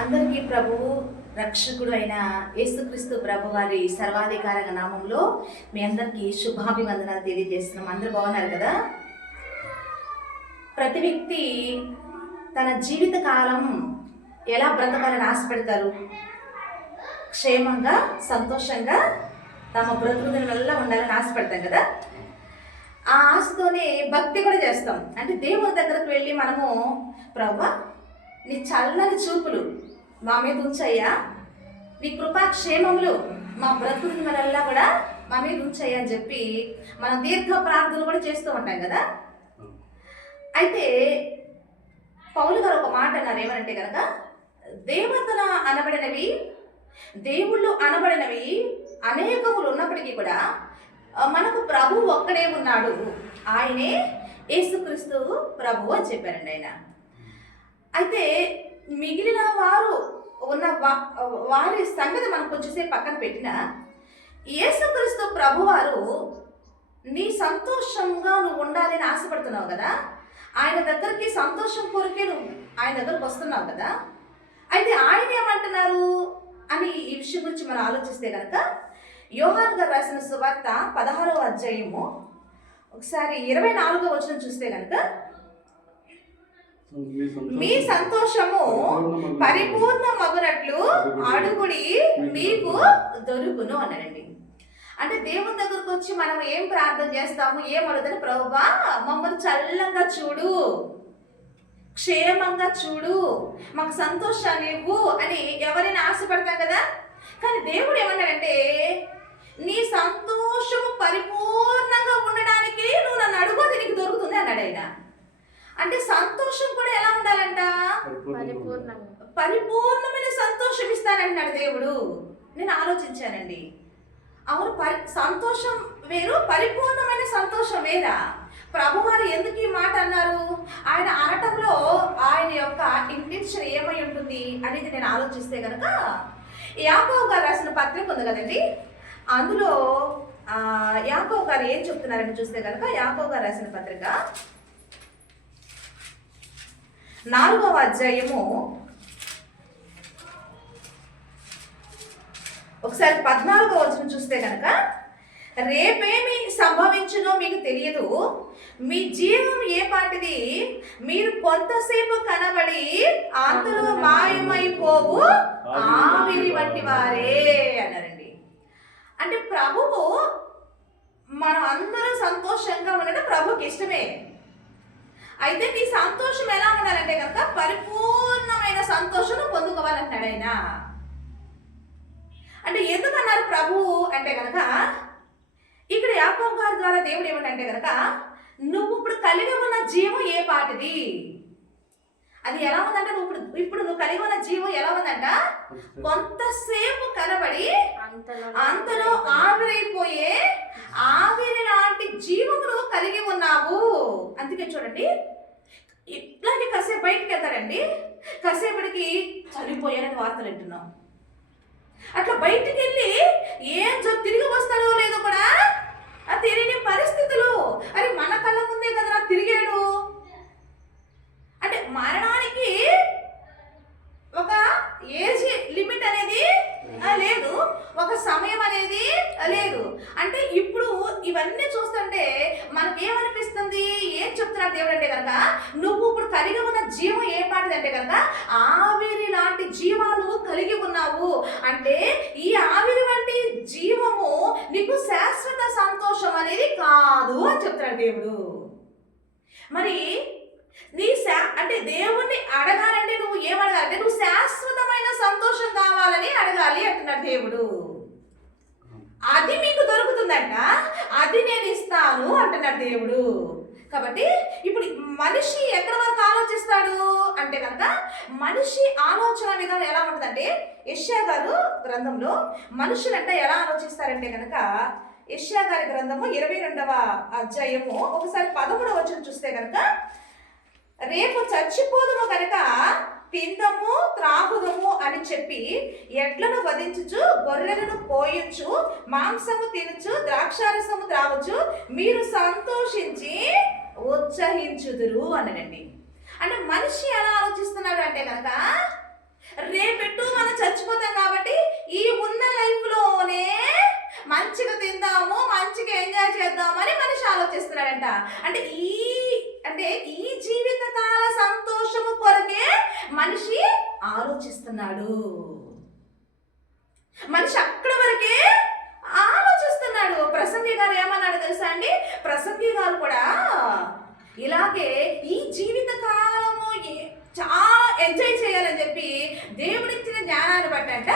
అందరికీ ప్రభువు రక్షకుడు అయిన యేసుక్రీస్తు ప్రభు వారి సర్వాధికార నామంలో మీ అందరికీ శుభాభివందనాలు తెలియజేస్తున్నాం. అందరూ బాగున్నారు కదా? ప్రతి వ్యక్తి తన జీవిత కాలం ఎలా బ్రతకాలని ఆశపడతారు? క్షేమంగా, సంతోషంగా తమ బ్రతుకుల వల్ల ఉండాలని ఆశపడతాం కదా. ఆ ఆశతోనే భక్తి కూడా చేస్తాం. అంటే దేవుని దగ్గరకు వెళ్ళి మనము, ప్రభువా నీ చల్లని చూపులు మా మీద ఉంచయ్యా, నీ కృపాక్షేమములు మా బ్రతుకుల వల్ల కూడా మా మీద ఉంచయ్యా అని చెప్పి మనం దీర్ఘ ప్రార్థనలు కూడా చేస్తూ ఉంటాం కదా. అయితే పౌలు గారు ఒక మాట అన్నారు, ఏమనంటే కనుక దేవతల అనబడినవి, దేవుళ్ళు అనబడినవి అనేకములు ఉన్నప్పటికీ కూడా మనకు ప్రభు ఒక్కడే ఉన్నాడు, ఆయనే యేసుక్రీస్తు ప్రభు అని చెప్పారండి ఆయన. అయితే మిగిలిన వారు ఉన్న వారి సంగతి మనం కొంచెంసేపు పక్కన పెట్టిన, యేసుక్రీస్తు ప్రభువారు నీ సంతోషంగా నువ్వు ఉండాలని ఆశపడుతున్నావు కదా, ఆయన దగ్గరికి సంతోషం కోరికే నువ్వు ఆయన దగ్గరకు వస్తున్నావు కదా. అయితే ఆయన ఏమంటున్నారు అని ఈ విషయం గురించి మనం ఆలోచిస్తే కనుక, యోహాను గారు రాసిన సువార్త 16వ అధ్యాయము ఒకసారి 24వ వచనం చూస్తే కనుక, మీ సంతోషము పరిపూర్ణమగునట్లు అడుగుడి మీకు దొరుకును అన్నాడండి. అంటే దేవుని దగ్గరకు వచ్చి మనం ఏం ప్రార్థన చేస్తాము, ఏం అడుగుతాను, ప్రభువా మమ్మల్ని చల్లంగా చూడు, క్షేమంగా చూడు, మాకు సంతోషాన్ని ఇవ్వు అని ఎవరైనా ఆశపడతాం కదా. కానీ దేవుడు ఏమన్నాడంటే, నీ సంతోషము పరిపూర్ణంగా ఉండడానికి నువ్వు నన్ను అడుగు, అది నీకు దొరుకుతుంది అన్నాడు ఆయన. అంటే సంతోషం కూడా ఎలా ఉండాలంట? పరిపూర్ణమైన సంతోషం ఇస్తానంటున్నాడు దేవుడు. నేను ఆలోచించానండి, అవును, సంతోషం వేరు, పరిపూర్ణమైన సంతోషం వేరా? ప్రభువారు ఎందుకు ఈ మాట అన్నారు? ఆయన అనటంలో ఆయన యొక్క ఇంటెన్షన్ ఏమై ఉంటుంది అనేది నేను ఆలోచిస్తే కనుక, యాకోబు గారు రాసిన పత్రిక ఉంది కదండి, అందులో యాకోబు గారు ఏం చెప్తున్నారని చూస్తే కనుక, యాకోబు గారు రాసిన పత్రిక 4వ అధ్యాయము ఒకసారి 14వ వచనం చూస్తే కనుక, రేపేమి సంభవించునో మీకు తెలియదు, మీ జీవం ఏ పాటిది, మీరు కొంతసేపు కనబడి అంతలో మాయమైపోవు ఆవిరి వంటి వారే అన్నారండి. అంటే ప్రభువు మనం అందరూ సంతోషంగా ఉండడం ప్రభుకి ఇష్టమే. అయితే నీ సంతోషం ఎలా ఉండాలంటే కనుక పరిపూర్ణమైన సంతోషం పొందుకోవాలంటాడు ఆయన. అంటే ఎందుకన్నారు ప్రభు అంటే కనుక, ఇక్కడ యాకోబు గారి ద్వారా దేవుడు ఏమంటే కనుక, నువ్వు ఇప్పుడు కలిగి ఉన్న జీవం ఏ పాటిది, అది ఎలా ఉందంటే, ఇప్పుడు నువ్వు కలిగి ఉన్న జీవం ఎలా ఉందంట, కొంతసేపు కనబడి అంతలో ఆవిరైపోయే ఆవిరి లాంటి జీవమును కలిగి ఉన్నావు. అందుకే చూడండి, ఇట్లాగే కాసేపు బయటికి వెళ్తాడండి, కాసేపటికి చనిపోయారని వార్తలు వింటున్నాం. అట్లా బయటికి వెళ్ళి ఏం తిరిగి వస్తాడో లేదో కూడా తెలియని పరిస్థితులు. అరే మన కళ్ళ ముందే కదా తిరిగాడు. అంటే మరణానికి ఒక ఏజ్ లిమిట్ అనేది లేదు, ఒక సమయం అనేది లేదు. అంటే ఇప్పుడు ఇవన్నీ చూస్తుంటే మనకేమనిపిస్తుంది, ఏం చెప్తున్నాడు దేవుడు అంటే కనుక, నువ్వు ఇప్పుడు కలిగి ఉన్న జీవం ఏ పాటిది అంటే కనుక, ఆవిరి లాంటి జీవాలు కలిగి ఉన్నావు. అంటే ఈ ఆవిరి వంటి జీవము నీకు శాశ్వత సంతోషం అనేది కాదు అని చెప్తున్నాడు దేవుడు. మరి అంటే దేవుణ్ణి అడగాలంటే నువ్వు ఏమడగాలంటే, నువ్వు శాశ్వతమైన సంతోషం కావాలని అడగాలి అంటున్నాడు దేవుడు. అది మీకు దొరుకుతుందంట, అది నేను ఇస్తాను అంటున్నాడు దేవుడు. కాబట్టి ఇప్పుడు మనిషి ఎక్కడి వరకు ఆలోచిస్తాడు అంటే కనుక, మనిషి ఆలోచన విధానం ఎలా ఉంటుందంటే, యెషయా గారు గ్రంథంలో మనుషులంట ఎలా ఆలోచిస్తారంటే కనుక, యెషయా గారి గ్రంథము 22వ అధ్యాయము ఒకసారి 13వ వచనం చూస్తే కనుక, రేపు చచ్చిపోదుము కనుక తిందము త్రాగుదము అని చెప్పి ఎడ్లను వధించుచు గొర్రెలను పోయించు మాంసము తినుచు ద్రాక్షారసము త్రాగుచు మీరు సంతోషించి ఉత్సహించుదురు అనండి. అంటే మనిషి ఎలా ఆలోచిస్తున్నాడు అంటే కనుక, రేపు ఎంజాయ్ చేద్దామని మనిషి ఆలోచిస్తున్నాడంట. అంటే ఈ జీవితకాల సంతోషము కొరకే మనిషి ఆలోచిస్తున్నాడు. మనిషి అక్కడ వరకే ఆలోచిస్తున్నాడు. ప్రసంగి గారు ఏమన్నాడు తెలుసా అండి? ప్రసంగి గారు కూడా ఇలాగే ఈ జీవిత కాలము చాలా ఎంజాయ్ చేయాలని చెప్పి దేవుడిచ్చిన జ్ఞానాన్ని బట్టంట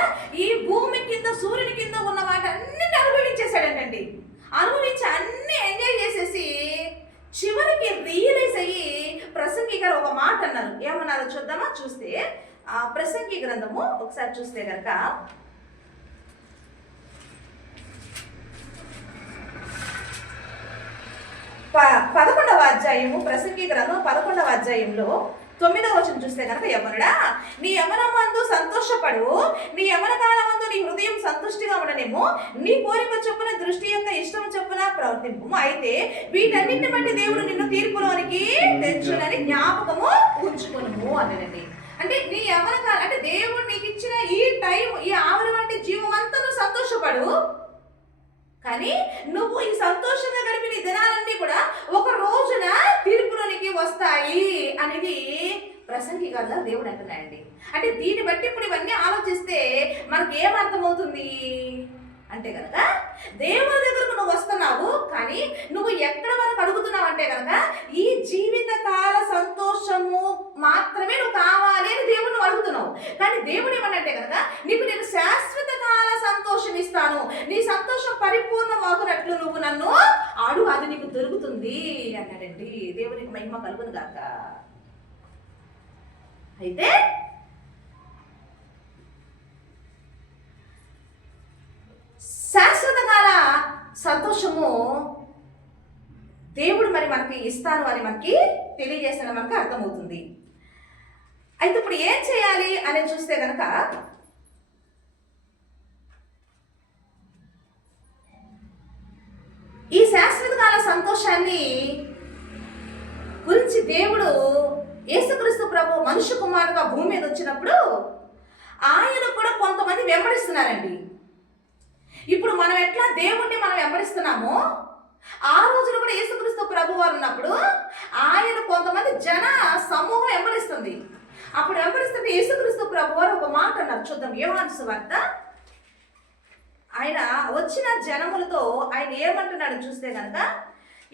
ఈ భూమి కింద సూర్యుని కింద ఉన్న వాటన్నిటి అనుభవించేశాడంటండి. అనుభవించి అన్ని ఎంజాయ్ చేసేసి చివరికి రియలైజ్ అయ్యి ప్రసంగి గారు ఒక మాట అన్నారు. ఏమన్నారో చూద్దామా? చూస్తే ఆ ప్రసంగి గ్రంథము ఒకసారి చూస్తే కనుక 11వ అధ్యాయము, ప్రసంగి గ్రంథం 11వ అధ్యాయంలో 9వ వచనం చూస్తే కనుక, యవ్వనుడా నీ యవ్వనమందు సంతోషపడు, నీ యవ్వన కాలమందు నీ హృదయం సంతుష్టిగా ఉండనేమో, నీ కోరిక చొప్పున దృష్టి యొక్క ఇష్టం చొప్పున ప్రవర్తింపు, అయితే వీటన్నింటిని బట్టి దేవుడు నిన్ను తీర్పులోనికి తెచ్చునని జ్ఞాపకము ఉంచుకొనుము అన్నాడండి. అంటే నీ యవ్వన కాలం అంటే దేవుడు నీకు ఇచ్చిన ఈ టైం, ఈ ఆవిరి వంటి జీవం అంతా నువ్వు సంతోషపడు. కానీ నువ్వు ఈ సంతోషంగా గడిపిన దినాలన్నీ కూడా ఒక రోజున తీర్పులోనికి వస్తాయి అనేది ప్రసంగి గారు దేవుడు అంటున్నాయండి. అంటే దీన్ని బట్టి ఇప్పుడు ఇవన్నీ ఆలోచిస్తే మనకి ఏమర్థమవుతుంది అంటే కనుక, దేవుని దగ్గరకు నువ్వు వస్తున్నావు, కానీ నువ్వు ఎక్కడ వరకు అడుగుతున్నావు అంటే కనుక ఈ జీవిత కాల సంతోషము మాత్రమే నువ్వు కావాలి అని దేవుడు నువ్వు అడుగుతున్నావు. కానీ దేవుడు ఏమనంటే కనుక నీకు నేను శాశ్వత కాల సంతోషం ఇస్తాను, నీ సంతోషం పరిపూర్ణమవునట్లు నువ్వు నన్ను అడుగు, అది నీకు దొరుకుతుంది అన్నాడండి. దేవునికి మహిమ కలుగును గాక. అయితే శాశ్వత కాల సంతోషము దేవుడు మరి మనకి ఇస్తాను అని మనకి తెలియజేసిన మనకు అర్థమవుతుంది. అయితే ఇప్పుడు ఏం చేయాలి అని చూస్తే కనుక, ఈ శాశ్వత కాల సంతోషాన్ని గురించి దేవుడు యేసుక్రీస్తు ప్రభు మనుష్య కుమారుడుగా భూమి మీద వచ్చినప్పుడు ఆయన కూడా కొంతమంది వెంబడిస్తున్నారండి. ఇప్పుడు మనం ఎట్లా దేవుణ్ణి మనం వెంబడిస్తున్నామో, ఆ రోజున కూడా యేసుక్రీస్తు ప్రభు వారు ఉన్నప్పుడు ఆయన కొంతమంది జన సమూహం వెంబడిస్తుంది. అప్పుడు వెంబడిస్తుంటే యేసుక్రీస్తు ప్రభు వారు ఒక మాట అన్నారు. చూద్దాం యోహాను సువార్త. ఆయన వచ్చిన జనములతో ఆయన ఏమంటున్నాడు చూస్తే కనుక,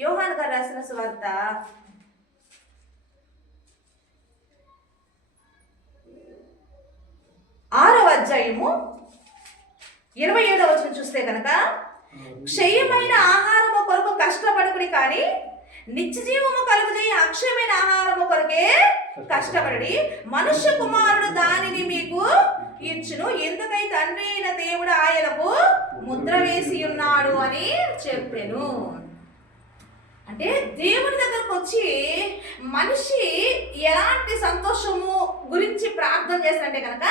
యోహాను గారు రాసిన సువార్త 6వ అధ్యాయము 27వ వచనం చూస్తే కనుక, క్షయమైన ఆహారము కొరకు కష్టపడుకుడి, కానీ నిత్య జీవము కలుగుజేయ అక్షయమైన ఆహారము కొరకే కష్టపడి మనుష్య కుమారుడు దానిని మీకు ఇచ్చును, ఎందుకై తండ్రి అయిన దేవుడు ఆయనకు ముద్ర వేసి ఉన్నాడు అని చెప్పాను. అంటే దేవుని దగ్గరకు వచ్చి మనిషి ఎలాంటి సంతోషము గురించి ప్రార్థన చేస్తాడంటే కనుక,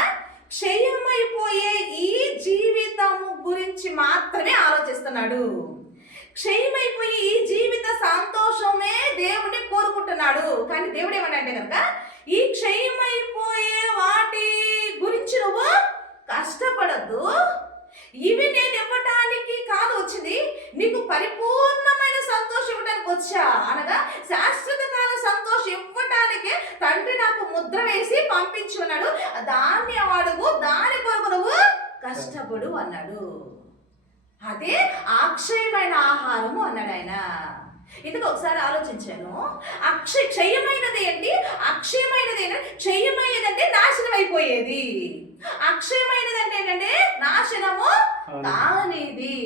క్షయమైపోయే ఈ జీవితము గురించి మాత్రమే ఆలోచిస్తున్నాడు. క్షయమైపోయే ఈ జీవిత సంతోషమే దేవుడిని కోరుకుంటున్నాడు. కానీ దేవుడు ఏమన్నాడంటే కనుక, ఈ క్షయమైపోయే వాటి గురించి నువ్వు కష్టపడద్దు, ఇవి నేను ఇవ్వటానికి కాదు వచ్చింది, నీకు పరిపూర్ణమైన సంతోషం ఇవ్వడానికి వచ్చా, అనగా శాశ్వత కాల సంతోషం ఇవ్వటానికే తండ్రి నాకు ముద్ర వేసి పంపించున్నాడు, దాన్ని అడుగు, దాని కొరకు నువ్వు కష్టపడు అన్నాడు. అదే అక్షయమైన ఆహారము అన్నాడు ఆయన. ఇందుకు ఒకసారి ఆలోచించాను. క్షయమైనది ఏంటి, అక్షయమైనది ఏంటంటే, క్షయమైనది అంటే నాశనం అయిపోయేది, అక్షయమైనది అంటే ఏంటంటే నాశనము కానిది.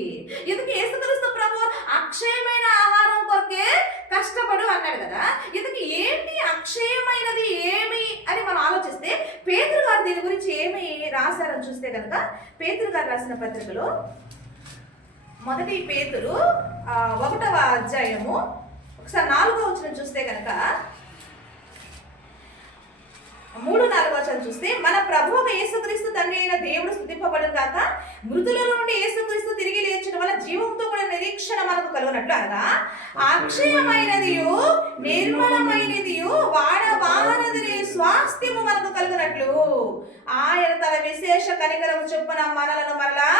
ఇందుకు యేసుక్రీస్తు ప్రభు అక్షయమైన ఆహారం కొరకే కష్టపడు అన్నాడు కదా. ఇందుకు ఏంటి అక్షయమైనది ఏమి అని మనం ఆలోచిస్తే, పేతురు గారు దీని గురించి ఏమి రాశారని చూస్తే కనుక, పేతురు గారు రాసిన పత్రికలో 1 పేతురు 1వ అధ్యాయము ఒకసారి 4వ వచనం చూస్తే కనుక, 3-4 వచనం చూస్తే, మన ప్రభువు యేసుక్రీస్తు తండ్రి అయిన దేవుడు స్తుతింపబడును గాక, మృతుల నుండి యేసుక్రీస్తు తిరిగి లేచడం వల్ల జీవంతో కూడా నిరీక్షణ మనకు కలుగునట్లు, అనగా అక్షయమైనదియు నిర్మలమైనదియు వాడబారది స్వాస్థ్యము మనకు కలుగునట్లు ఆయన తన విశేష కనికరము చొప్పున మనలను మరలా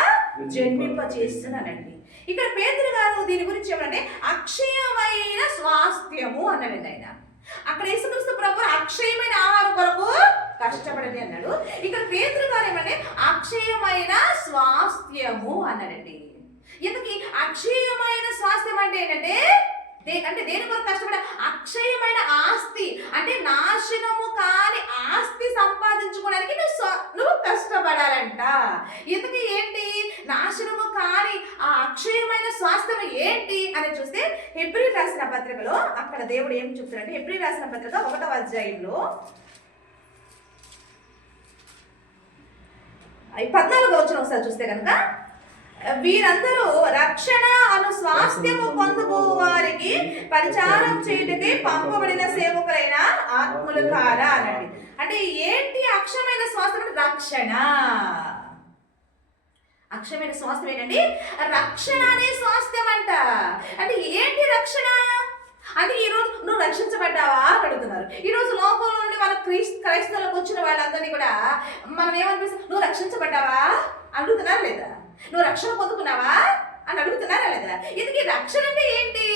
జన్మింపచేస్తున్నానండి. ఇక్కడ పేతురు గారు దీని గురించి ఏమంటే అక్షయమైన స్వాస్థ్యము అన్నాడండి ఆయన. అక్కడ యేసుక్రీస్తు ప్రభు అక్షయమైన ఆహారం కొరకు కష్టపడండి అన్నాడు. ఇక్కడ పేతురు గారు ఏమంటే అక్షయమైన స్వాస్థ్యము అన్నాడండి. ఎందుకు అక్షయమైన స్వాస్థ్యం అంటే ఏంటంటే అంటే దేని కొరకు కష్టపడ అక్షయమైన ఆస్తి అంటే నాశనము కాని ఆస్తి సంపాదించుకోవడానికి నువ్వు కష్టపడాలంట. ఎందుకు ఏంటి నాశనము కాని ఆ అక్షయమైన స్వాస్థ్యం ఏంటి అని చూస్తే హెబ్రీ రాసిన పత్రికలో అక్కడ దేవుడు ఏం చెప్తాడంటే హెబ్రీ రాసిన పత్రిక 1వ అధ్యాయంలో 14వ వచనం ఒకసారి చూస్తే కనుక వీరందరూ రక్షణ అను స్వాస్థ్యము పొందుకో వారికి పరిచారం చేయటకే పంపబడిన సేవకులైన ఆత్ములు కారా అనండి. అంటే ఏంటి అక్షయమైన స్వాస్థ్యం అంటే రక్షణ. అక్షయమైన స్వాస్థ్యం ఏంటండి రక్షణ అనే స్వాస్థ్యం అంట. అంటే ఏంటి రక్షణ అంటే ఈరోజు నువ్వు రక్షించబడ్డావా అని అడుగుతున్నారు. ఈరోజు లోకంలో నుండి మన క్రైస్తవులకు వచ్చిన వాళ్ళందరినీ కూడా మనం ఏమనిపిస్తుంది నువ్వు రక్షించబడ్డావా అడుగుతున్నారా లేదా, నువ్వు రక్షణ పొందుకున్నావా అని అడుగుతున్నారా లేదా. ఎందుకు రక్షణ అంటే ఏంటి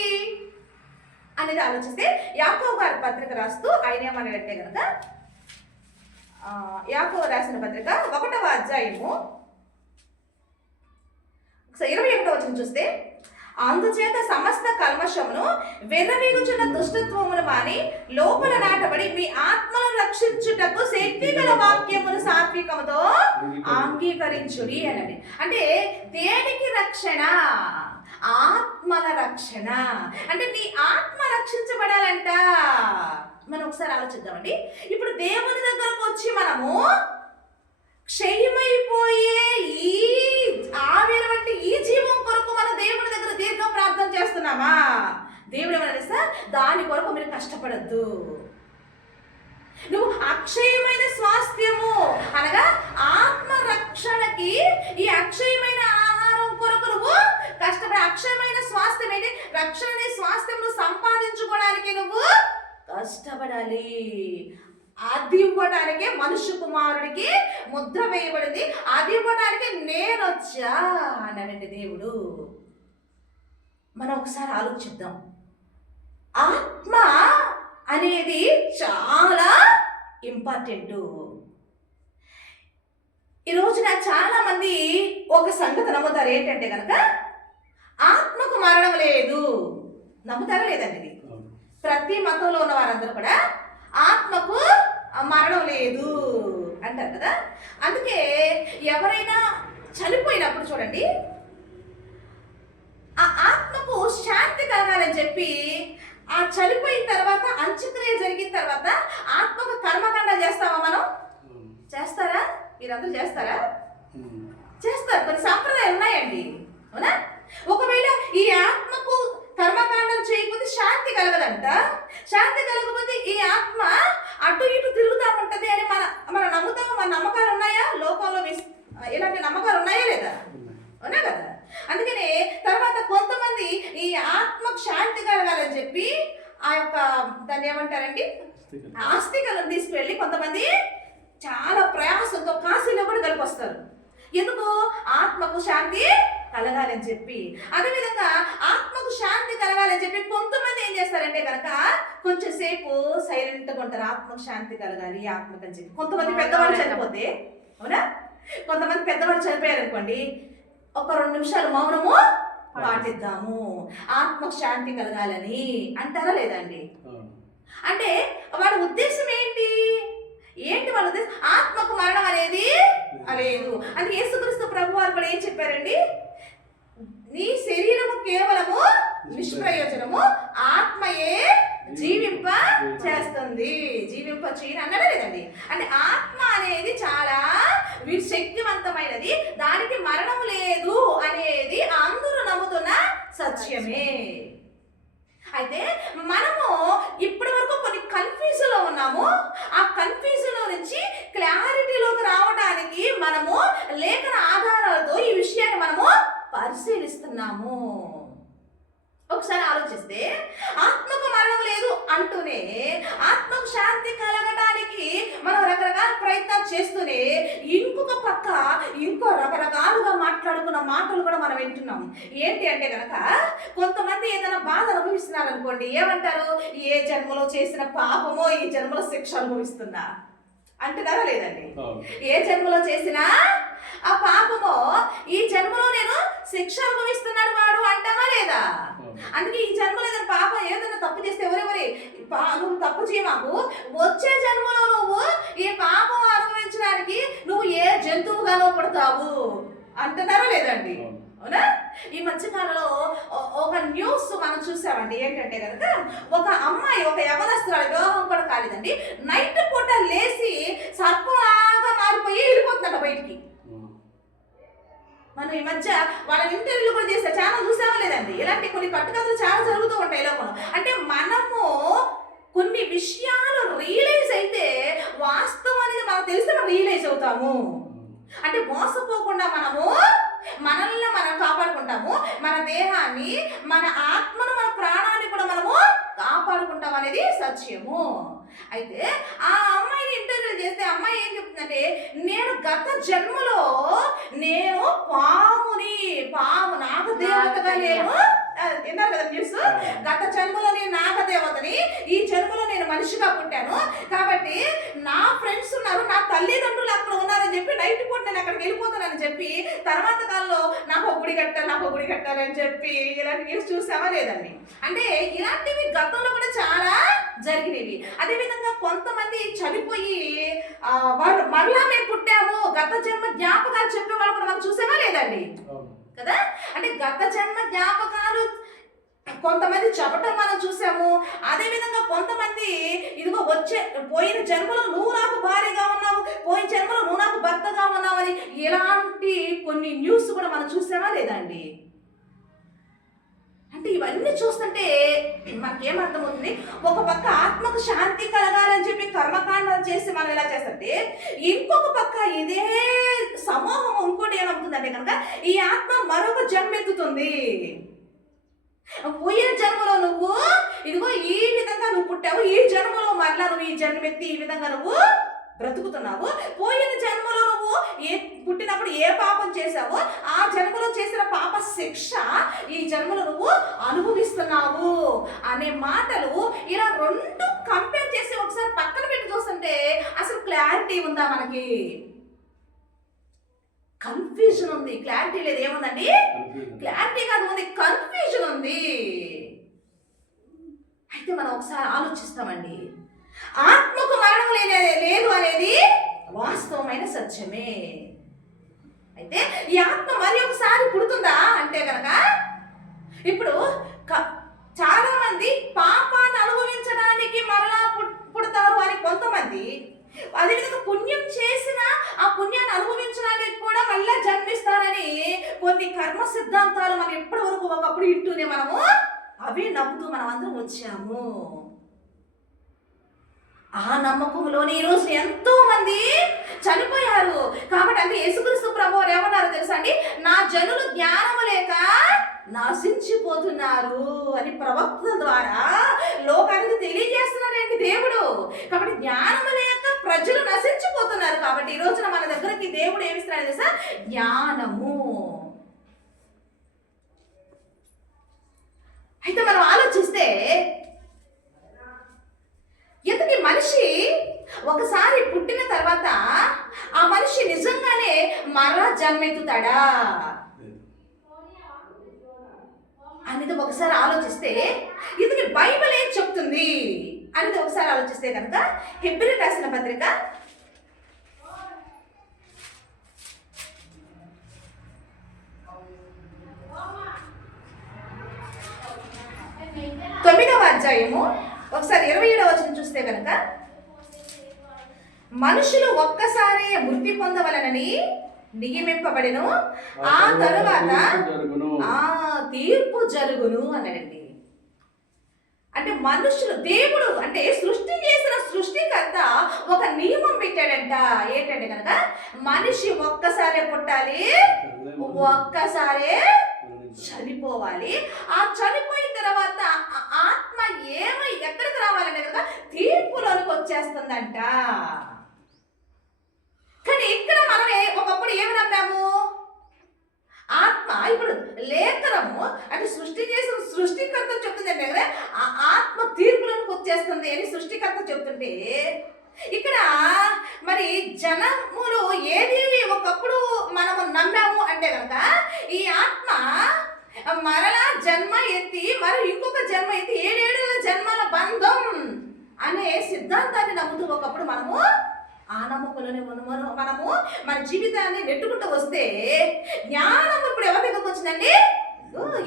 అనేది ఆలోచిస్తే యాకోబు గారి పత్రిక రాస్తూ ఆయన ఏమన్నాడంటే కనుక యాకోబు రాసిన పత్రిక 1వ అధ్యాయము 21వ వచనం చూస్తే అందుచేత సమస్త కల్మషమును వెర్రవీగుచున్న దుష్టత్వమును మాని లోపల నాటబడి మీ ఆత్మను రక్షించుటకు శక్తి గల వాక్యమును సాత్వికముతో అంగీకరించుడి అన్నది. అంటే దేనికి రక్షణ? ఆత్మల రక్షణ. అంటే నీ ఆత్మ రక్షించబడాలంట. మనం ఒకసారి ఆలోచిద్దామండి. ఇప్పుడు దేవుని దగ్గరకు వచ్చి మనము క్షయమైపోయే ఈ ఆవిరి వంటి ఈ జీవం కొరకు మనం దేవుని దగ్గర దీర్ఘ ప్రార్థన చేస్తున్నామా? దేవుడు ఏమన్నా తెలుసా దాని కొరకు మీరు కష్టపడద్దు. నువ్వు అక్షయమైన స్వాస్థ్యము అనగా ఆత్మ రక్షణకి ఈ అక్షయమైన ఆహారం కొరకు నువ్వు కష్టపడ. అక్షయమైన స్వాస్థ్యం ఏంటి? రక్షణ అనే స్వాస్థ్యం నువ్వు సంపాదించుకోవడానికి నువ్వు కష్టపడాలి. అది ఇవ్వడానికే మనుష్య కుమారుడికి ముద్ర వేయబడింది. అది ఇవ్వడానికే నేనొచ్చా అన్నాడండి దేవుడు. మనం ఒకసారి ఆలోచిద్దాం. ఆత్మ అనేది చాలా ఇంపార్టెంట్. ఈ రోజున చాలా మంది ఒక సంగతి నమ్ముతారు. ఏంటంటే కనుక ఆత్మకు మరణం లేదు. నమ్ముతారా లేదండి? ఇది ప్రతి మతంలో ఉన్న వారందరూ కూడా ఆత్మకు మరణం లేదు అంటారు కదా. అందుకే ఎవరైనా చనిపోయినప్పుడు చూడండి ఆ ఆత్మకు శాంతి కలగాలని చెప్పి ఆ చనిపోయిన తర్వాత అంత్యక్రియ జరిగిన తర్వాత ఆత్మకు కర్మకాండ చేస్తామా? మనం చేస్తారా? మీరందరూ చేస్తారా? చేస్తారు. కొన్ని సంప్రదాయాలు ఉన్నాయండి, అవునా? ఒకవేళ ఈ ఆత్మకు కర్మకాండం చేయకపోతే శాంతి కలగదంట. శాంతి కలగకపోతే ఈ ఆత్మ అటు ఇటు తిరుగుతూ ఉంటది అని మన నమ్ముతాము. మన నమ్మకాలు ఉన్నాయా? లోకంలో ఇలాంటి నమ్మకాలు ఉన్నాయా లేదా? ఉన్నా కదా. అందుకనే తర్వాత కొంతమంది ఈ ఆత్మకు శాంతి కలగాలని చెప్పి ఆ యొక్క దాన్ని ఏమంటారండి ఆస్తికలను తీసుకువెళ్ళి కొంతమంది చాలా ప్రయాసంతో కాశీలో కూడా కలిపొస్తారు. ఎందుకు? ఆత్మకు శాంతి కలగాలని చెప్పి. అదేవిధంగా ఆత్మకు శాంతి కలగాలని చెప్పి కొంతమంది ఏం చేస్తారంటే కనుక కొంచెం సేపు సైలెంట్గా ఉంటారు. ఆత్మకు శాంతి కలగాలి ఆత్మకు అని చెప్పి. కొంతమంది పెద్దవాళ్ళు చనిపోతే, అవునా, కొంతమంది పెద్దవాళ్ళు చనిపోయారు అనుకోండి, ఒక 2 నిమిషాలు మౌనము పాటిద్దాము ఆత్మకు శాంతి కలగాలని అంటారా లేదండి? అంటే వాడి ఉద్దేశం ఏంటి? వాళ్ళ ఉద్దేశం ఆత్మకు మరణం అనేది లేదు. అంటే యేసుక్రీస్తు ప్రభు వారు కూడా ఏం చెప్పారండి? నీ శరీరము కేవలము నిష్ప్రయోజనము, ఆత్మయే జీవింప చేస్తుంది. జీవింప చేయని అన్నాడా లేదండి? అంటే ఆత్మ అనేది చాలా శక్తివంతమైనది, దానికి మరణం లేదు అనేది అందరూ నమ్ముతున్న సత్యమే. అయితే మనము ఇప్పటి వరకు కొన్ని కన్ఫ్యూజన్లో ఉన్నాము. ఆ కన్ఫ్యూజన్ నుంచి క్లారిటీలోకి రావడానికి మనము లేఖన ఆధారాలతో ఈ విషయాన్ని మనము పరిశీలిస్తున్నాము. ఒకసారి ఆలోచిస్తే ఆత్మకు మరణం లేదు అంటూనే ఆత్మకు శాంతి కలగడానికి మనం రకరకాల ప్రయత్నాలు చేస్తూనే ఇంకొక పక్క ఇంకో రకరకాలుగా మాట్లాడుకున్న మాటలు కూడా మనం వింటున్నాం. ఏంటి అంటే కనుక కొంతమంది ఏదైనా బాధ అనుభవిస్తున్నారు అనుకోండి, ఏమంటారు? ఏ జన్మలో చేసిన పాపమో ఈ జన్మలో శిక్ష అనుభవిస్తున్నా అంటున్నారా లేదండి? ఏ జన్మలో చేసినా ఆ పాపమో ఈ జన్మలో నేను శిక్ష అనుభవిస్తున్నాడు వాడు అంటామా లేదా? అందుకే ఈ జన్మలో ఏదైనా పాపం ఏదైనా తప్పు చేస్తే ఎవరెవరి నువ్వు తప్పు చేయమాకు, వచ్చే జన్మలో నువ్వు ఈ పాపం అనుభవించడానికి నువ్వు ఏ జంతువుగానో పడతావు అంటున్నారా లేదండి? అవునా? ఈ మధ్యకాలంలో ఒక న్యూస్ మనం చూసామండి. ఏంటంటే కనుక ఒక అమ్మాయి, ఒక యవనస్తురాలు, వివాహం కూడా కాలేదండి, నైట్ పూట లేచి సర్పంలాగా మారిపోయి వెళ్ళిపోతుందంట బయటికి. మనం ఈ మధ్య వాళ్ళ ఇంటర్వ్యూలు కూడా చేస్తే చాలా చూసామా లేదండి? ఇలాంటి కొన్ని కట్టుకథలు చాలా జరుగుతూ ఉంటాయి లోపల. అంటే మనము కొన్ని విషయాలు రియలైజ్ అయితే వాస్తవం అనేది మనకు తెలిస్తే మనం రియలైజ్ అవుతాము. అంటే మోసపోకుండా మనల్ని మనం కాపాడుకుంటాము, మన దేహాన్ని, మన ఆత్మను, మన ప్రాణాన్ని కూడా మనము కాపాడుకుంటాం అనేది సత్యము. అయితే ఆ అమ్మాయిని ఇంటర్వ్యూ చేస్తే అమ్మాయి ఏం చెప్తుందంటే, నేను గత జన్మలో నేను పాము నాగదేవతగా నేను విన్నారు కదా న్యూస్, గత జన్మలో నేను నాగదేవతని, ఈ జన్మలో నేను మనిషిగా పుట్టాను, కాబట్టి నా ఫ్రెండ్స్ ఉన్నారు, నా తల్లిదండ్రులు అక్కడ ఉన్నారని చెప్పి నైట్ పూట నేను అక్కడికి వెళ్ళిపోతానని చెప్పి తర్వాత కాలంలో నాకు ఒక గుడి కట్టాలని చెప్పి ఇలాంటి న్యూస్ చూసామా లేదండి? అంటే ఇలాంటివి గతంలో కూడా చాలా జరిగినవి. అదేవిధంగా కొంతమంది చనిపోయి వాళ్ళు మరలా మేము పుట్టాము, గత జన్మ జ్ఞాపకాలు చెప్పే వాళ్ళు కూడా మనం చూసామా లేదండి? కదా? అంటే గత జన్మ జ్ఞాపకాలు కొంతమంది చెప్పటం మనం చూసాము. అదేవిధంగా కొంతమంది ఇదిగో పోయిన జన్మలో నువ్వు నాకు భార్యగా ఉన్నావు, పోయిన జన్మలో నువ్వు నాకు భర్తగా ఉన్నావు అని ఇలాంటి కొన్ని న్యూస్ కూడా మనం చూసామా లేదండి? అంటే ఇవన్నీ చూస్తుంటే మనకేమర్థమవుతుంది? ఒక పక్క ఆత్మకు శాంతి కలగాలని చెప్పి కర్మకాండాలు చేసి మనం ఎలా చేస్తుంటే, ఇంకొక పక్క ఇదే సమూహం ఇంకోటి ఏమవుతుందంటే కనుక ఈ ఆత్మ మరొక జన్మెత్తుతుంది. పోయిన జన్మలో నువ్వు ఇదిగో ఈ విధంగా నువ్వు పుట్టావు, ఈ జన్మలో మరలా నువ్వు ఈ జన్మెత్తి ఈ విధంగా నువ్వు బ్రతుకుతున్నావు. పోయిన జన్మలో నువ్వు పుట్టినప్పుడు ఏ పాపం చేసావో ఆ జన్మలో చేసిన పాప శిక్ష ఈ జన్మలో నువ్వు అనుభవిస్తున్నావు అనే మాటలు ఇలా రెండు కంపేర్ చేసి ఒకసారి పక్కన పెట్టి చూస్తుంటే అసలు క్లారిటీ ఉందా మనకి? కన్ఫ్యూజన్ ఉంది, క్లారిటీ లేదు. ఏముందండి? క్లారిటీ కాదు, ఉంది కన్ఫ్యూజన్ ఉంది. అయితే మనం ఒకసారి ఆలోచిస్తామండి, ఆత్మకు మరణం లేదు అనేది వాస్తవమైన సత్యమే. అయితే ఈ ఆత్మ మరి ఒకసారి పుడుతుందా అంటే కనుక, ఇప్పుడు చాలా మంది పాపాన్ని అనుభవించడానికి మరలా పుడతారు అని కొంతమంది, అదేవిధంగా పుణ్యం చేసిన ఆ పుణ్యాన్ని అనుభవించడానికి కూడా మళ్ళా జన్మిస్తారని కొన్ని కర్మ సిద్ధాంతాలు మనం ఇప్పటి వరకు ఒకప్పుడు ఇంటూనే మనము అవి నమ్ముతూ మనం అందరం వచ్చాము. ఆ నమ్మకంలోని ఈరోజు ఎంతో మంది చనిపోయారు. కాబట్టి అంటే యేసుక్రీస్తు ప్రభువారు ఏమన్నారు తెలుసా అండి? నా జనులు జ్ఞానము లేక నశించిపోతున్నారు అని ప్రవక్తల ద్వారా లోకానికి తెలియజేస్తున్నాడండి దేవుడు. కాబట్టి జ్ఞానము లేక ప్రజలు నశించిపోతున్నారు. కాబట్టి ఈ రోజున మన దగ్గరికి దేవుడు ఏమిస్తున్నాడు తెలుసా? జ్ఞానము. అయితే మనం ఆలోచిస్తే ఇంతకీ మనిషి ఒకసారి పుట్టిన తర్వాత ఆ మనిషి నిజంగానే మరలా జన్మెత్తుతాడా అనేది ఒకసారి ఆలోచిస్తే, ఇందుకు బైబిల్ ఏం చెప్తుంది అనేది ఒకసారి ఆలోచిస్తే కనుక హెబ్రీ రాసిన పత్రిక 9వ అధ్యాయము ఒకసారి 27వ వచనం చూస్తే కనుక, మనుషులు ఒక్కసారి మృతి పొందవలనని నియమింపబడెను, ఆ తరువాత తీర్పు జరుగును అన్నాడండి. అంటే మనుషులు, దేవుడు అంటే సృష్టి చేసిన సృష్టికర్త ఒక నియమం పెట్టాడంట. ఏంటంటే కనుక మనిషి ఒక్కసారే పుట్టాలి, ఒక్కసారే చనిపోవాలి. ఆ చనిపోయిన తర్వాత ఆత్మ ఎక్కడికి రావాలంటే కనుక తీర్పులోనికి వచ్చేస్తుందంట. కానీ ఇక్కడ మనం ఒకప్పుడు ఏమి నమ్మాము? చెబుతుంటే ఇక్కడ మరి జనములు ఏది ఒకప్పుడు మనము నమ్మాము అంటే కనుక ఈ ఆత్మ మరలా జన్మ ఎత్తి మరి ఇంకొక జన్మ ఎత్తి 7 జన్మల బంధం అనే సిద్ధాంతాన్ని నమ్ముతూ ఒకప్పుడు మనము ఆ నమ్మకంలోనే మనము మన జీవితాన్ని నెట్టుకుంటూ వస్తే జ్ఞానం ఇప్పుడు ఎవరి దగ్గరకు వచ్చిందండి?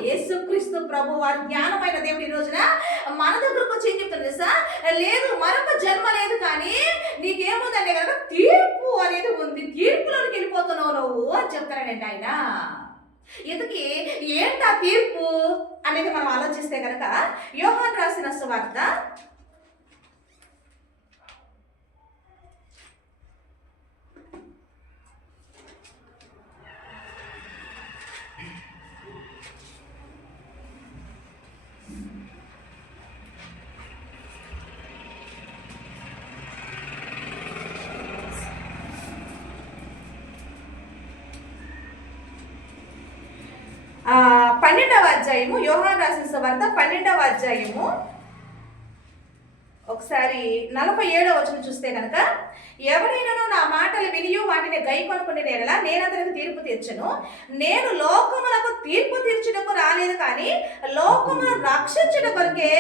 యేసుక్రీస్తు ప్రభు వారి జ్ఞానమైన దేవుడు ఈ రోజున మన దగ్గరకు వచ్చి ఏం చెప్తారు తెలుసా? లేదు, మరొక జన్మ లేదు, కానీ నీకేముందంటే కనుక తీర్పు అనేది ఉంది, తీర్పులోకి వెళ్ళిపోతున్నావు నువ్వు అని చెప్తానండి ఆయన. ఇందుకే ఏంటా తీర్పు అనేది మనం ఆలోచిస్తే కనుక యోహాను రాసిన సువార్త 12వ అధ్యాయము, యోహాను రాసిన సువార్త 12వ అధ్యాయము ఒకసారి 47వ వచనం చూస్తే కనుక, ఎవరైనా నా మాటలు వినియు వాటిని గైకొనుకునే నేనలా నేను అతనికి తీర్పు తీర్చను. నేను లోకములకు తీర్పు తీర్చుటకు రాలేదు, కానీ లోకమును రక్షించుట కొరకే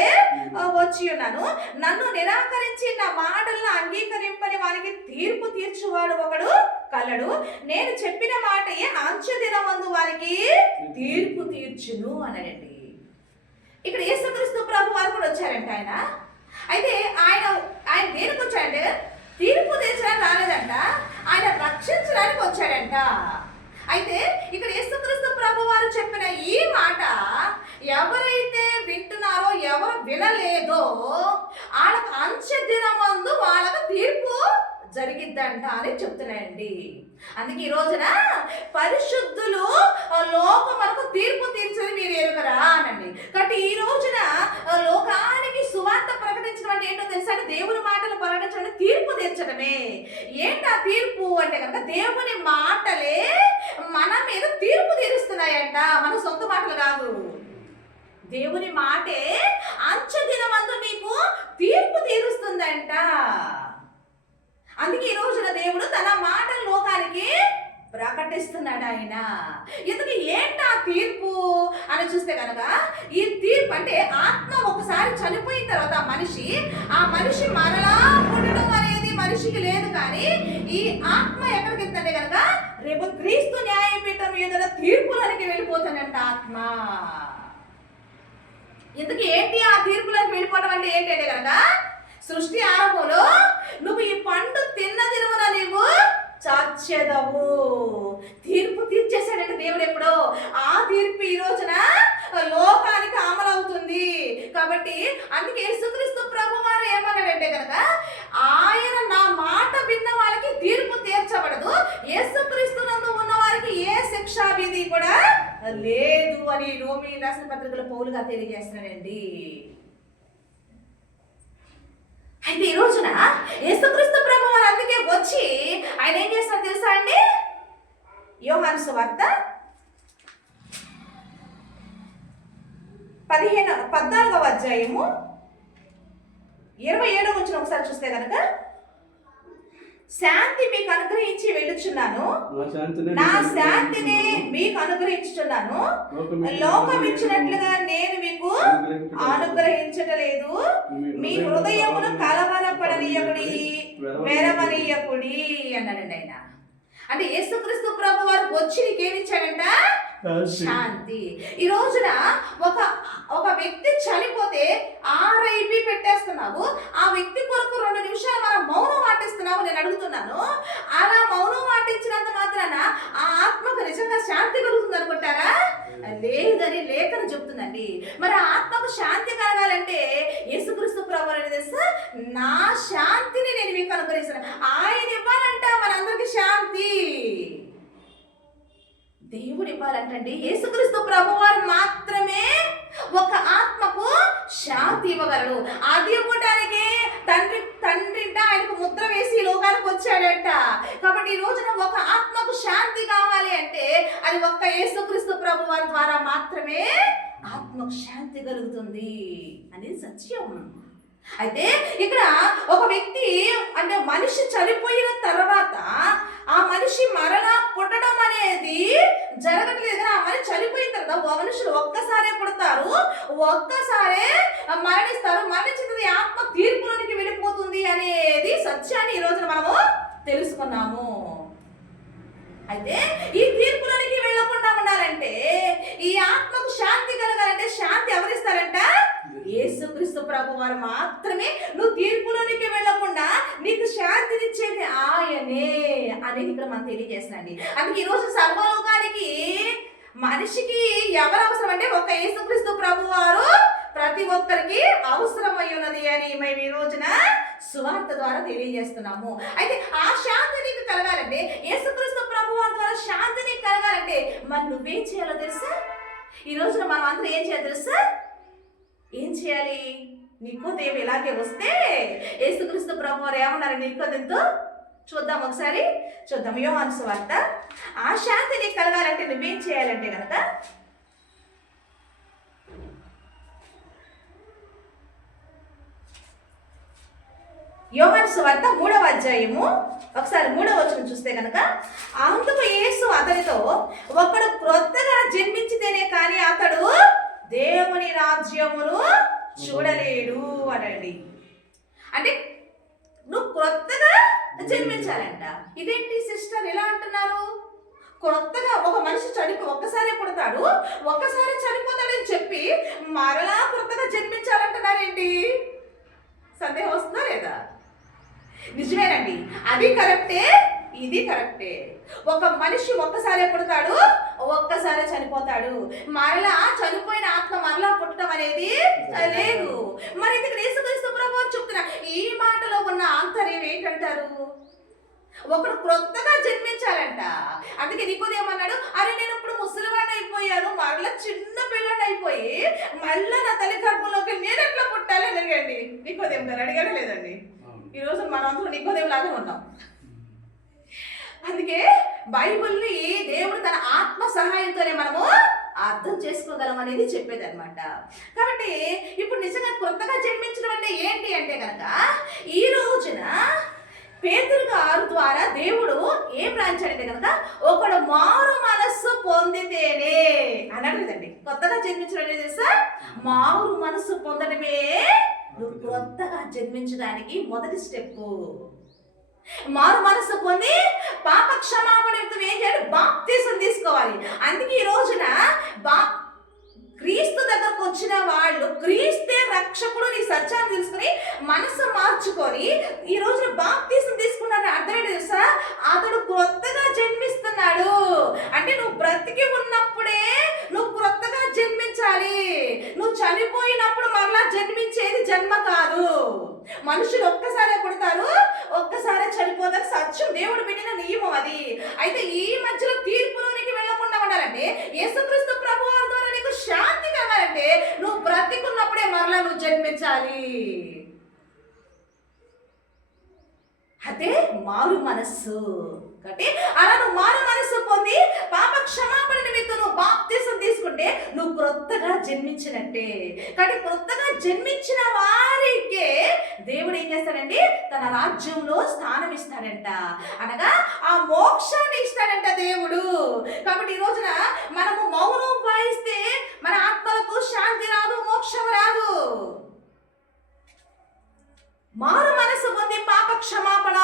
వచ్చి ఉన్నాను. నన్ను నిరాకరించి నా మాటలను అంగీకరింపని వారికి తీర్పు తీర్చువాడు ఒకడు కలడు. నేను చెప్పిన మాటయే అంచె దినమందు వారికి తీర్పు తీర్చును అనండి. ఇక్కడ యేసుక్రీస్తు ప్రభు వారు కూడా వచ్చారంట. అయితే ఆయన దేనికి వచ్చాడంటే తీర్పు తీర్చడానికి రాలేదంట, ఆయన రక్షించడానికి వచ్చాడంట. అయితే ఇక్కడ యేసుక్రీస్తు ప్రభు వారు చెప్పిన ఈ మాట ఎవరైతే వింటున్నారో, ఎవరు వినలేదో వాళ్ళకి అంచె దినమందు వాళ్ళకి తీర్పు జరిగిద్దంట అని చెప్తున్నాయండి. అందుకే ఈ రోజున పరిశుద్ధులు లోకమునకు తీర్పు తీర్చని మీరు ఎరుగరా అనండి. కాబట్టి ఈ రోజున లోకానికి సువార్త ప్రకటించడం అంటే ఏంటో తెలుసా? దేవుని మాటలు ప్రకటించడం తీర్పు తీర్చడమే. ఏంటా తీర్పు అంటే కనుక దేవుని మాటలే మన మీద తీర్పు తీరుస్తున్నాయంట, మన సొంత మాటలు కాదు. దేవుని మాటే అంచె దినమందు నీకు తీర్పు తీరుస్తుందంట. అందుకే ఈ రోజున దేవుడు తన మాటలు లోకానికి ప్రకటిస్తున్నాడు ఆయన. ఎందుకు ఏంటా తీర్పు అని చూస్తే కనుక, ఈ తీర్పు అంటే ఆత్మ ఒకసారి చనిపోయిన తర్వాత ఆ మనిషి మరలా పుట్టడం అనేది మనిషికి లేదు, కానీ ఈ ఆత్మ ఎక్కడికి వెళ్తుంటే కనుక రేపు క్రీస్తు న్యాయపీఠం ఎదుట తీర్పులకి వెళ్ళిపోతానంట ఆత్మ. ఎందుకు ఏంటి ఆ తీర్పులకు వెళ్ళిపోవడం అంటే ఏంటంటే కనుక, సృష్టి ఆరంభంలో నువ్వు ఈ పండు తిన్న దినమున నీవు చచ్చెదవు. తీర్పు తీర్చేశాడంటే దేవుడు ఎప్పుడో. ఆ తీర్పు ఈ రోజున లోకానికి అమలవుతుంది. కాబట్టి అందుకే యేసుక్రీస్తు ప్రభు వారు ఏమన్నాడంటే కనుక, ఆయన నా మాట విన్న వాళ్ళకి తీర్పు తీర్చబడదు, యేసుక్రీస్తు నందు ఉన్న వారికి ఏ శిక్షా విధి కూడా లేదు అని రోమీ రాసిన పత్రికలో పౌలుగా తెలియజేస్తున్నాడండి. అయితే ఈ రోజున యేసుక్రీస్తు ప్రభు వారు అందుకే వచ్చి ఆయన ఏం చేస్తారో తెలుసా అండి? యోహాను సువార్త 14వ అధ్యాయము 27వ వచనం ఒకసారి చూస్తే కనుక, శాంతి మీకు అనుగ్రహించి వెళ్ళుచున్నాను, నా శాంతిని మీకు అనుగ్రహించుచున్నాను, లోకం ఇచ్చినట్లుగా నేను మీకు అనుగ్రహించటలేదు. మీ హృదయమును కలవరపడనీయకుడి, వెరవనీయకుడి అన్నాడండి ఆయన. అంటే యేసుక్రీస్తు ప్రభు వారు వచ్చి నీకేమిచ్చాడంట? శాంతి. ఈ రోజున ఒక వ్యక్తి చనిపోతే RIP పెట్టేస్తున్నావు, ఆ వ్యక్తి కొరకు 2 నిమిషాలు మనం మౌనం పాటిస్తున్నావు. నేను అడుగుతున్నాను, అలా మౌనం పాటించినంత మాత్రాన ఆ ఆత్మకు నిజంగా శాంతి కలుగుతుంది అనుకుంటారా? లేదని లేఖనం చెప్తుందండి. మరి ఆ ఆత్మకు శాంతి కలగాలంటే యేసుక్రీస్తు ప్రభు అనేది నా శాంతిని నేను మీకు అనుగ్రహిస్తాను. ఆయన ఇవ్వాలంట మనందరికీ శాంతి. దేవుడు ఇవ్వాలంటండి. యేసుక్రీస్తు ప్రభువారు మాత్రమే ఒక ఆత్మకు శాంతి ఇవ్వగలడు. అది ఇవ్వడానికి తండ్రింట ఆయనకు ముద్ర వేసి లోకానికి వచ్చాడంట. కాబట్టి ఈ రోజున ఒక ఆత్మకు శాంతి కావాలి అంటే అది ఒక్క యేసుక్రీస్తు ప్రభువారి ద్వారా మాత్రమే ఆత్మకు శాంతి కలుగుతుంది అనేది సత్యం. అయితే ఇక్కడ ఒక వ్యక్తి అంటే మనిషి చనిపోయిన తర్వాత ఆ మనిషి మరలా పుట్టడం అనేది జరగట్లేదు. ఆ మనిషి చనిపోయిన తర్వాత మనుషులు ఒక్కసారే పుడతారు, ఒక్కసారే మరణిస్తారు. మరణించిన తర్వాత ఆత్మ తీర్పులోనికి వెళ్ళిపోతుంది అనేది సత్యాన్ని ఈ రోజున మనము తెలుసుకున్నాము. అయితే ఈ తీర్పులోనికి వెళ్ళకుండా ఉండాలంటే, ఈ ఆత్మకు శాంతి కలగాలంటే శాంతి ఎవరిస్తారంట? యేసుక్రీస్తు ప్రభు వారు మాత్రమే. నువ్వు తీర్పులోనికి వెళ్ళకుండా నీకు శాంతినిచ్చేది ఆయనే అనేది ఇక్కడ మనం తెలియజేస్తున్నాండి. అందుకే ఈరోజు సర్వలోకానికి మనిషికి ఎవరు అవసరం అంటే ఒక యేసుక్రీస్తు ప్రభు వారు ప్రతి ఒక్కరికి అవసరమై ఉన్నది అని మేము ఈ రోజున సువార్త ద్వారా తెలియజేస్తున్నాము. అయితే ఆ శాంతి నీకు కలగాలంటే, యేసుక్రీస్తు ప్రభు వారి ద్వారా శాంతి నీకు కలగాలంటే మరి నువ్వేం చేయాలో తెలుసా? ఈ రోజున మనం అందరూ ఏం చేయాలో తెలుసా? ఏం చేయాలి? నికోదేము ఇలాగే వస్తే యేసుక్రీస్తు ప్రభు వారు ఏమన్నారు నికోదేముతో? చూద్దాం, ఒకసారి చూద్దాం. యోహాను సువార్త. ఆ శాంతి నీకు కలగాలంటే నువ్వేం చేయాలంటే కనుక యోహాను సువార్త 3వ అధ్యాయము ఒకసారి 3వ వచనం చూస్తే కనుక, అందుకు యేసు అతనితో, ఒకడు క్రొత్తగా జన్మించితేనే కానీ అతడు దేవుని రాజ్యమును చూడలేడు అనండి. అంటే నువ్వు క్రొత్తగా జన్మించాలంట. ఇదేంటి సిస్టర్ ఇలా అంటున్నారు? కొత్తగా ఒక మనిషి ఒక్కసారి పుడతాడు, ఒక్కసారి చనిపోతాడని చెప్పి మరలా కొత్తగా జన్మించాలంటున్నారేంటి? సందేహం వస్తుందా లేదా? నిజమేనండి, అది కరెక్టే, ఇది కరెక్టే. ఒక మనిషి ఒక్కసారే పుడతాడు, ఒక్కసారే చనిపోతాడు. మరలా చనిపోయిన ఆత్మ మరలా పుట్టడం అనేది లేదు. మరి ఇక్కడ యేసుక్రీస్తు ప్రభువు చెప్తున్నా ఈ మాటలో ఉన్న ఆంతర్యం ఏంటంటారు? ఒకడు క్రొత్తగా జన్మించాలంట. అందుకే నికోదేము అన్నాడు, అరే నేను ఇప్పుడు ముసలివాడిని అయిపోయాను, మరలా చిన్న పిల్లని అయిపోయి మళ్ళా నా తల్లి గర్భంలోకి నేను ఎట్లా పుట్టాలి అని అడిగండి. నికోదేము గారు అడిగాడు లేదండి? ఈరోజు మనం అందరూ నికోదేము లాగా ఉన్నాం. అందుకే బైబిల్ని దేవుడు తన ఆత్మ సహాయంతోనే మనము అర్థం చేసుకోగలం అనేది చెప్పేది అనమాట. కాబట్టి ఇప్పుడు నిజంగా కొత్తగా జన్మించడం అంటే ఏంటి అంటే కనుక, ఈ రోజున పేతురు గారు ద్వారా దేవుడు ఏం రాయించాడంటే కనుక, ఒకడు మారు మనస్సు పొందితేనే అన్నాడు కదండి. కొత్తగా జన్మించడం అనేది తెలుసా? మారు మనస్సు పొందడమే నువ్వు కొత్తగా జన్మించడానికి మొదటి స్టెప్. మారు మనస్సు పొంది పాప క్షమాపణ ఏం చేయాలి? బాప్తీసం తీసుకోవాలి. అందుకే ఈ రోజున క్రీస్తు దగ్గరకు వచ్చిన వాళ్ళు, క్రీస్తే రక్షకుడు నీ సత్యాన్ని తెలుసుకుని మనసు మార్చుకొని ఈ రోజున బాప్తీసం తీసుకున్నారని అర్థం ఏంటి తెలుసా? అతడు కొత్తగా జన్మిస్తున్నాడు. అంటే నువ్వు బ్రతికి ఉన్నప్పుడే నువ్వు కొత్తగా జన్మించాలి. నువ్వు చనిపోయినప్పుడు మరలా జన్మించేది జన్మ కాదు. మనుషులు ఒక్కసారే పుడతారు, ఒక్కసారే చనిపోతారు. సత్యం, దేవుడు పెట్టిన నియమం అది. అయితే ఈ మధ్యలో తీర్పులోనికి వెళ్ళకుండా ఉండాలంటే, యేసుక్రీస్తు ప్రభువు వారి ద్వారా నీకు శాంతి కలగాలంటే నువ్వు బ్రతికున్నప్పుడే మరలా నువ్వు జన్మించాలి. అదే మారు మనస్సు. కాబట్టి అలా నువ్వు మారు మనస్సు పొంది పాప క్షమాపణ నిమిత్తం నువ్వు బాప్తీసం తీసుకుంటే నువ్వు క్రొత్తగా జన్మించినట్టే. కాబట్టి క్రొత్తగా జన్మించిన వారికే దేవుడు ఏం చేస్తాడండి? తన రాజ్యంలో స్థానం ఇస్తాడంట. అనగా ఆ మోక్షాన్ని ఇస్తాడంట దేవుడు. కాబట్టి ఈ రోజున మనము మౌనం వాయిస్తే మన ఆత్మలకు శాంతి రాదు, మోక్షం రాదు. మారు మనసు పొంది పాప క్షమాపణ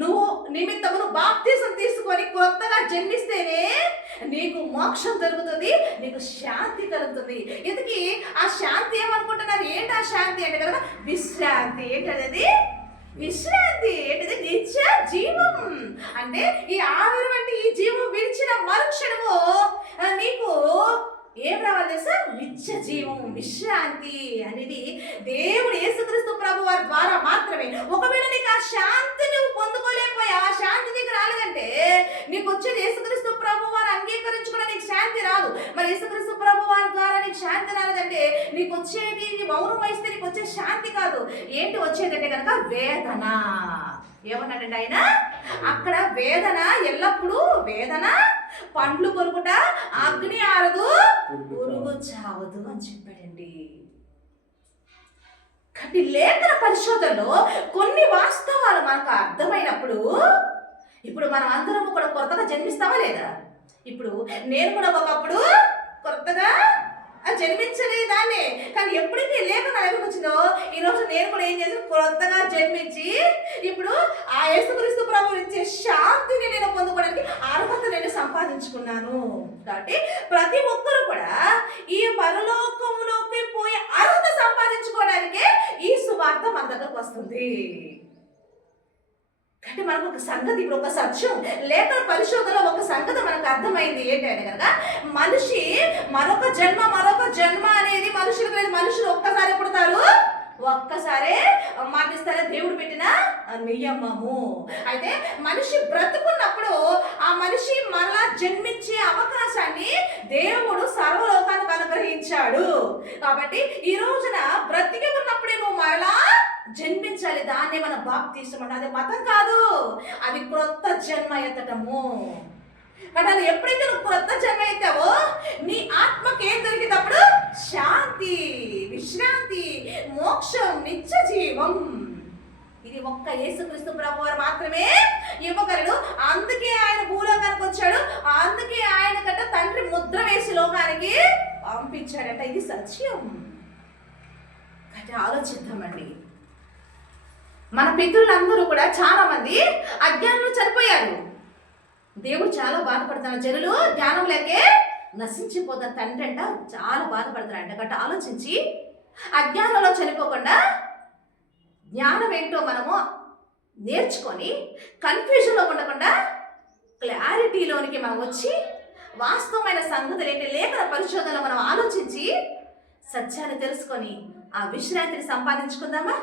నువ్వు నిమిత్తమును బాప్తీసం తీసుకొని కొత్తగా జన్మిస్తేనే నీకు మోక్షం దొరుకుతుంది, నీకు శాంతి కలుగుతుంది. ఎందుకు ఆ శాంతి ఏమనుకుంటున్నారు? ఏంటి ఆ శాంతి అంటే కనుక విశ్రాంతి. ఏంటది? విశ్రాంతి. ఏంటిది? నిత్య జీవం. అంటే ఈ ఆవిరి వంటి ఈ జీవం విడిచిన మరుక్షణము నీకు ఏం రావాలి తెలుసా? నిత్య జీవం, విశ్రాంతి అనేది దేవుడు యేసుక్రీస్తు ప్రభు వారి ద్వారా మాత్రమే. ఒకవేళ నీకు ఆ శాంతి నువ్వు పొందుకోలేకపోయి, ఆ శాంతి నీకు రాలేదంటే నీకు వచ్చేది యేసుక్రీస్తు ప్రభు వారు అంగీకరించుకున్న నీకు శాంతి రాదు. మరి యేసుక్రీస్తు ప్రభు వారి ద్వారా నీకు శాంతి రాలేదంటే నీకు వచ్చేది, నీ మౌనం వహిస్తే నీకు వచ్చే శాంతి కాదు. ఏంటి వచ్చేదంటే కనుక వేదన. ఏమన్నాడండి ఆయన? అక్కడ వేదన, ఎల్లప్పుడూ వేదన, పండ్లు కొరుకుట, అగ్ని ఆరదు, పురుగు చావదు అని చెప్పాడండి. కాబట్టి లేఖన పరిశోధనలో కొన్ని వాస్తవాలు మనకు అర్థమైనప్పుడు ఇప్పుడు మనం అందరం కూడా కొత్తగా జన్మిస్తామా లేదా? ఇప్పుడు నేను కూడా ఒకప్పుడు కొత్తగా జన్మించలేదాన్ని, కానీ ఎప్పుడైతే లేఖన దగ్గరకు వచ్చిందో ఈరోజు నేను కూడా ఏం చేశాను, కొత్తగా జన్మించి ఇప్పుడు ఆ యేసుక్రీస్తు ప్రభువు ఇచ్చే శాంతిని నేను పొందుకోవడానికి అర్హత నేను సంపాదించుకున్నాను. కాబట్టి ప్రతి ఒక్కరు కూడా ఈ పరలోకంలోకి పోయే అర్హత సంపాదించుకోవడానికే ఈ సువార్త మన దగ్గరకు వస్తుంది. అంటే మనకు ఒక సంగతి, ఇప్పుడు ఒక సత్యం లేఖన పరిశోధనలో ఒక సంగతి మనకు అర్థమైంది ఏంటంటే కనుక మనిషి మరొక జన్మ అనేది మనుషులకు లేదు. మనుషులు ఒక్కసారి పుడతారు, ఒక్కసారే మరణిస్తారే, దేవుడు పెట్టిన నియమము. అయితే మనిషి బ్రతుకున్నప్పుడు ఆ మనిషి మరలా జన్మించే అవకాశాన్ని దేవుడు సర్వలోకానికి అనుగ్రహించాడు. కాబట్టి ఈ రోజున బ్రతికి ఉన్నప్పుడే నువ్వు మరలా జన్మించాలి. దాన్నే మన బాప్తిస్మం అంటే అది మతం కాదు, అది క్రొత్త జన్మ ఎత్తటము. కాబట్టి అది ఎప్పుడైతే నువ్వు క్రొత్త జన్మ ఎత్తావో నీ ఆత్మకి ఏం దొరికినప్పుడు శాంతి, విశ్రాంతి, మోక్షం, నిత్య జీవం. ఇది ఒక్క యేసుక్రీస్తు ప్రభువారు మాత్రమే ఇవ్వగలడు. అందుకే ఆయన భూలోకానికి వచ్చాడు, అందుకే ఆయన గట్ట తండ్రి ముద్ర వేసి లోకానికి పంపించాడట. ఇది సత్యం. అంటే ఆలోచిద్దామండి. మన పితరులందరూ కూడా చాలా మంది అజ్ఞానంలో చనిపోయారు. దేవుడు చాలా బాధపడుతున్నారు. జనులు జ్ఞానం లేకే నశించిపోతారు. తండ్రి అంట చాలా బాధపడతారంట. కాబట్టి ఆలోచించి అజ్ఞానంలో చనిపోకుండా జ్ఞానం ఏంటో మనము నేర్చుకొని కన్ఫ్యూజన్లో ఉండకుండా క్లారిటీలోనికి మనం వచ్చి వాస్తవమైన సంగతులు ఏంటి లేఖన పరిశోధనలో మనం ఆలోచించి సత్యాన్ని తెలుసుకొని ఆ విశ్రాంతిని సంపాదించుకుందామా?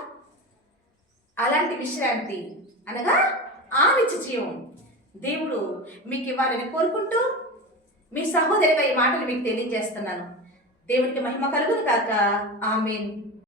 అలాంటి విశ్రాంతి అనగా ఆ నిత్య జీవం దేవుడు మీకు ఇవ్వాలని కోరుకుంటూ మీ సహోదరిగా ఈ మాటలు మీకు తెలియజేస్తున్నాను. దేవునికి మహిమ కలుగును కాక. ఆమేన్.